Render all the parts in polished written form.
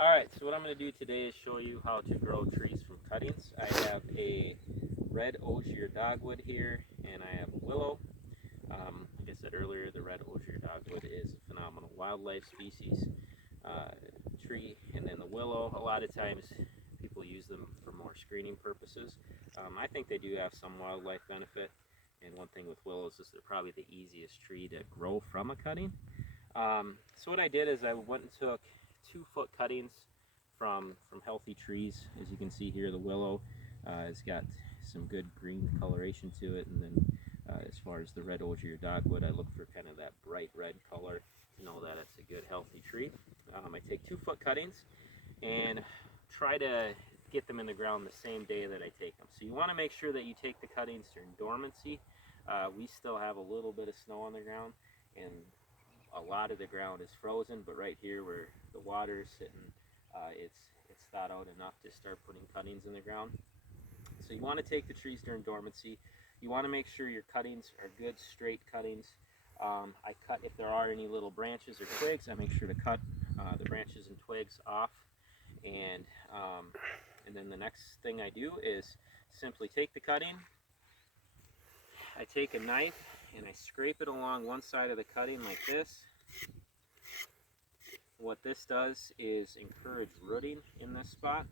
Alright, so what I'm going to do today is show you how to grow trees from cuttings. I have a red osier dogwood here, and I have a willow. Like I said earlier, the red osier dogwood is a phenomenal wildlife species tree, and then the willow, a lot of times people use them for more screening purposes. I think they do have some wildlife benefit, and one thing with willows is they're probably the easiest tree to grow from a cutting. So what I did is I went and took 2-foot cuttings from healthy trees. As you can see here, the willow has got some good green coloration to it, and then as far as the red osier dogwood, I look for kind of that bright red color to know that it's a good healthy tree. I take 2-foot cuttings and try to get them in the ground the same day that I take them. So you want to make sure that you take the cuttings during dormancy. We still have a little bit of snow on the ground, and a lot of the ground is frozen, but right here where the water is sitting, it's thawed out enough to start putting cuttings in the ground. So you want to take the trees during dormancy. You want to make sure your cuttings are good straight cuttings. I cut, if there are any little branches or twigs, I make sure to cut the branches and twigs off. And then the next thing I do is simply take the cutting, I take a knife and I scrape it along one side of the cutting like this. What this does is encourage rooting in this spot.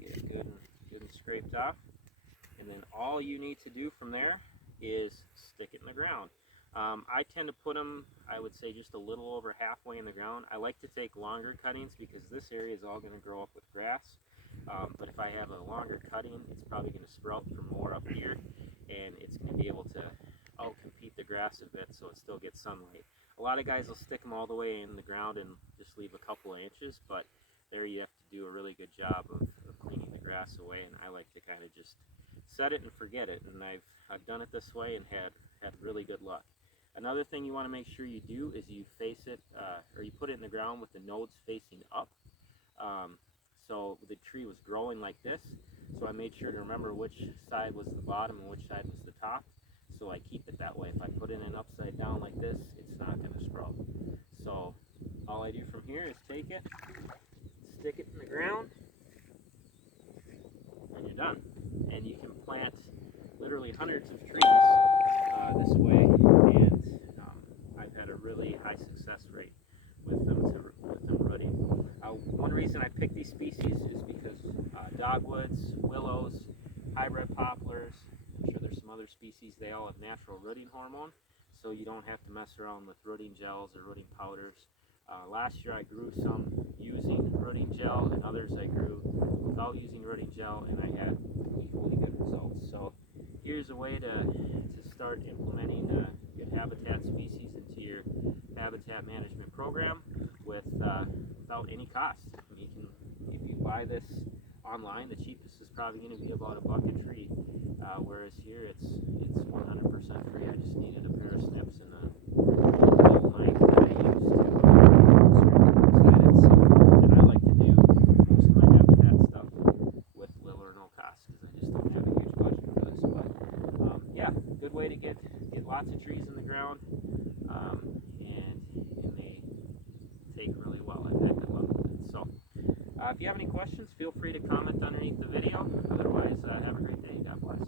Get it good and scraped off. And then all you need to do from there is stick it in the ground. I tend to put them, I would say, just a little over halfway in the ground. I like to take longer cuttings because this area is all going to grow up with grass. But if I have a longer cutting, it's probably going to sprout for more up here, and it's going to be able to outcompete the grass a bit so it still gets sunlight. A lot of guys will stick them all the way in the ground and just leave a couple of inches, but there you have to do a really good job of cleaning the grass away, and I like to kind of just set it and forget it, and I've done it this way and had really good luck. Another thing you want to make sure you do is you face it, or you put it in the ground with the nodes facing up. So the tree was growing like this, so I made sure to remember which side was the bottom and which side was the top, so I keep it that way. If I put it in upside down like this, it's not going to sprout. So all I do from here is take it, stick it in the ground, and you're done. And you can plant literally hundreds of trees this way, and I've had a really high success rate with them rooting. One reason I picked these species is because dogwoods, willows, hybrid poplars, I'm sure there's some other species, they all have natural rooting hormone, so you don't have to mess around with rooting gels or rooting powders. Last year I grew some using rooting gel, and others I grew without using rooting gel, and I had equally good results. So here's a way to start implementing good habitat species into your habitat management program without any cost. You can, if you buy this online, the cheapest is probably going to be about $1 a tree, whereas here it's 100% free. I just needed a pair of snips and a little knife that I used to scrape it. So, and I like to do most of my habitat stuff with little or no cost because I just don't have a huge budget for this. But yeah, good way to get lots of trees in the ground, and they take really well. I love it. So if you have any questions, feel free to comment underneath the video. Otherwise, have a great day. God bless.